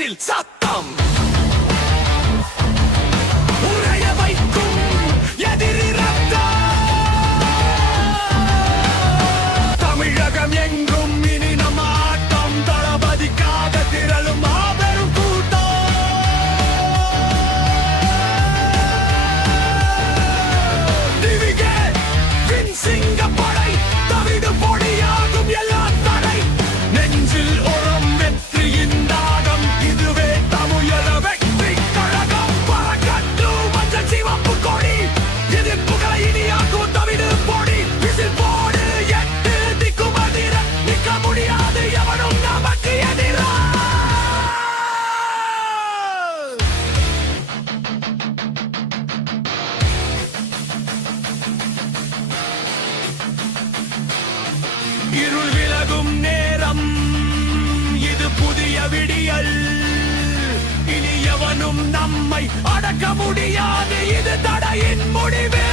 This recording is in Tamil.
விசில் சத்தம் உறைய வைக்கும் எதிரி ரத்தம். தமிழகம் எங்கும் இனி நம்ம ஆட்டம், தளபதிக்காக திரளும் மாபெரும் கூட்டம். திவிகே வின்சிங்க படை தவிடு பொடியாகும் எல்லா தடை. நெஞ்சில் உரம் வெற்றியின் தாகம், இதுவே தமிழக வெற்றி கழகம். பறக்கட்டு மஞ்சள் சிவப்பு கொடி, எதிர்ப்புகளை இனியாக்கும் தவிடு பொடி. விசில் போடு எட்டு திக்கும் அதிர, நிற்க முடியாது எவனும் நமக்கு எதிரா. இருள் விலகும் நேரம், இது புதிய விடியல். இனி எவனும் நம்மை அடக்க முடியாது, இது தடையின் முடிவே.